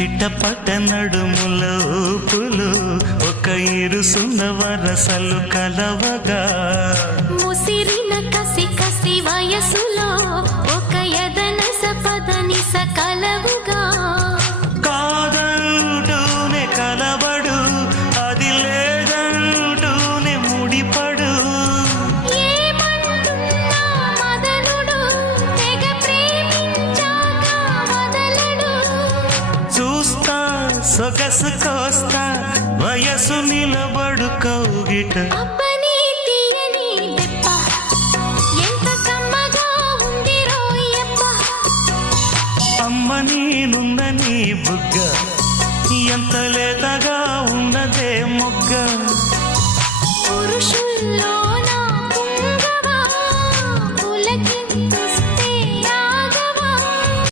చిట్టపట్ట నడుముల ఊపులు ఒక ఇరుసున్న వరసలు కలవగా ముసిరిన కసి కసి వయసులో ఒక యదన సపదని సకలవుగా కాదంటూనే కలబడు అది లేదంటూనే ముడిపడు ఏమంటున్నా మదనుడు తెగ ప్రేమించాక వదలడు చూస్తా సొగసు కోస్తా వయసు నిలబడు కౌగిట అబ్బని తీయని దెబ్బ ఎంత కమ్మగా ఉంది రోయప్ప అమ్మ నేనున్న నీ బుగ్గ ఎంత లేతగా ఉన్నదే మొగ్గ పురుషుల్లో